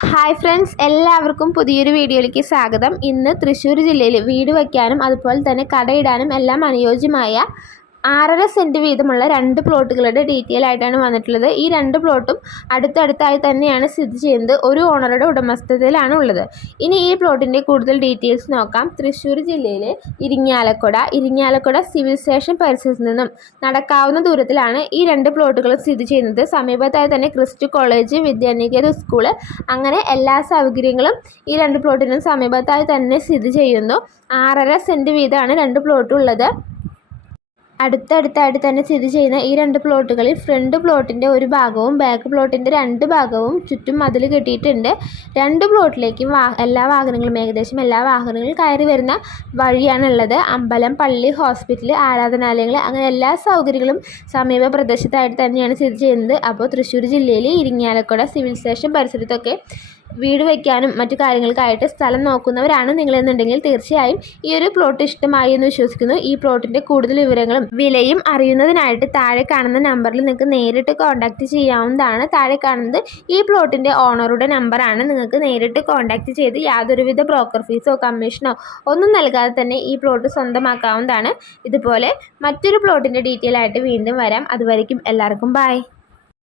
Hi friends എല്ലാവർക്കും പുതിയൊരു വീഡിയോയിലേക്ക് സ്വാഗതം. ഇന്ന് തൃശ്ശൂർ ജില്ലയിൽ വീട് വയ്ക്കാനും അതുപോലെ തന്നെ കടയിടാനും എല്ലാം അനുയോജ്യമായ ആറര സെന്റ് വീതമുള്ള രണ്ട് പ്ലോട്ടുകളുടെ ഡീറ്റെയിൽ ആയിട്ടാണ് വന്നിട്ടുള്ളത്. ഈ രണ്ട് പ്ലോട്ടും അടുത്തടുത്തായി തന്നെയാണ് സ്ഥിതി ചെയ്യുന്നത്. ഒരു ഓണറുടെ ഉടമസ്ഥതയിലാണ് ഉള്ളത്. ഇനി ഈ പ്ലോട്ടിന്റെ കൂടുതൽ ഡീറ്റെയിൽസ് നോക്കാം. തൃശ്ശൂർ ജില്ലയിലെ ഇരിങ്ങാലക്കുട ഇരിങ്ങാലക്കുട സിവിൽ സ്റ്റേഷൻ പരിസരത്ത് നിന്നും നടക്കാവുന്ന ദൂരത്തിലാണ് ഈ രണ്ട് പ്ലോട്ടുകളും സ്ഥിതി ചെയ്യുന്നത്. സമീപത്തായി തന്നെ ക്രിസ്റ്റ് കോളേജ് വിദ്യാനികേത സ്കൂൾ അങ്ങനെ എല്ലാ സൗകര്യങ്ങളും ഈ രണ്ട് പ്ലോട്ടിനും സമീപത്തായി തന്നെ സ്ഥിതി ചെയ്യുന്നു. ആറര സെന്റ് വീതമാണ് രണ്ട് പ്ലോട്ടുള്ളത്. അടുത്തടുത്തായിട്ട് തന്നെ സ്ഥിതി ചെയ്യുന്ന ഈ രണ്ട് പ്ലോട്ടുകളിൽ ഫ്രണ്ട് പ്ലോട്ടിന്റെ ഒരു ഭാഗവും ബാക്ക് പ്ലോട്ടിന്റെ രണ്ട് ഭാഗവും ചുറ്റും മതിൽ കെട്ടിയിട്ടുണ്ട്. രണ്ട് പ്ലോട്ടിലേക്കും എല്ലാ വാഹനങ്ങളും ഏകദേശം എല്ലാ വാഹനങ്ങളും കയറി വരുന്ന വഴിയാണുള്ളത്. അമ്പലം പള്ളി ഹോസ്പിറ്റൽ ആരാധനാലയങ്ങൾ അങ്ങനെ എല്ലാ സൗകര്യങ്ങളും സമീപ പ്രദേശത്തായിട്ട് തന്നെയാണ് സ്ഥിതി ചെയ്യുന്നത്. അപ്പോൾ തൃശ്ശൂർ ജില്ലയിൽ ഇരിങ്ങാലക്കുട സിവിൽ സ്റ്റേഷൻ പരിസരത്തൊക്കെ വീട് വയ്ക്കാനും മറ്റു കാര്യങ്ങൾക്കായിട്ട് സ്ഥലം നോക്കുന്നവരാണ് നിങ്ങളെന്നുണ്ടെങ്കിൽ തീർച്ചയായും ഈ ഒരു പ്ലോട്ട് ഇഷ്ടമായി എന്ന് വിശ്വസിക്കുന്നു. ഈ പ്ലോട്ടിന്റെ കൂടുതൽ വിവരങ്ങളും വിലയും അറിയുന്നതിനായിട്ട് താഴെ കാണുന്ന നമ്പറിൽ നിങ്ങൾക്ക് നേരിട്ട് കോൺടാക്റ്റ് ചെയ്യാവുന്നതാണ്. താഴെ കാണുന്നത് ഈ പ്ലോട്ടിന്റെ ഓണറുടെ നമ്പറാണ് നിങ്ങൾക്ക് നേരിട്ട് കോൺടാക്റ്റ് ചെയ്ത് യാതൊരുവിധ ബ്രോക്കർ ഫീസോ കമ്മീഷനോ ഒന്നും നൽകാതെ തന്നെ ഈ പ്ലോട്ട് സ്വന്തമാക്കാവുന്നതാണ്. ഇതുപോലെ മറ്റൊരു പ്ലോട്ടിന്റെ ഡീറ്റെയിൽ ആയിട്ട് വീണ്ടും വരാം. അതുവരയ്ക്കും എല്ലാവർക്കും ബൈ